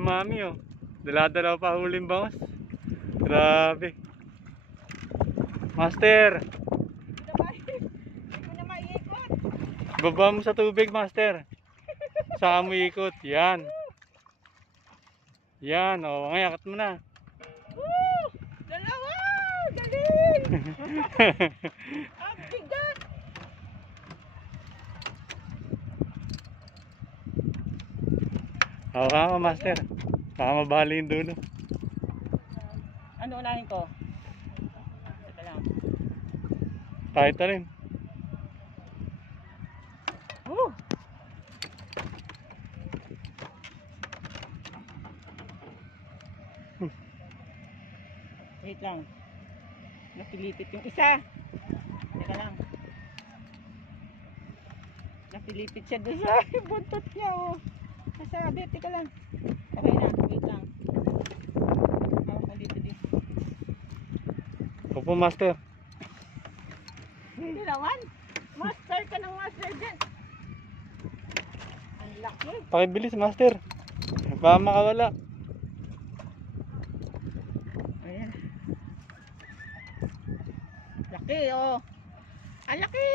Mami oh. Dala-dala pa huling bangos. Grabe. Master. Hindi ko na maiikot. Baba mo sa tubig, Master. Saan mo ikot? Yan. Yan. O, ngayakat mo na. Woo! Dalawa! Galing! Ang bigat! Hawakan ka, Master. Baka mabali yung dulo. Ano unahin ko? Teka lang. Kahit na rin. Woo! Wait lang. Napilipit yung isa. Teka lang. Napilipit siya doon sa buntot niya oh. Nasabi, teka lang. Okay na, wait lang. Hawak mo dito dito. Opo, Master. Dilawan? Master ka ng master dyan. Ang laki. Pakibilis, Master. Baka makawala. Ayan. Laki oh. Ang laki.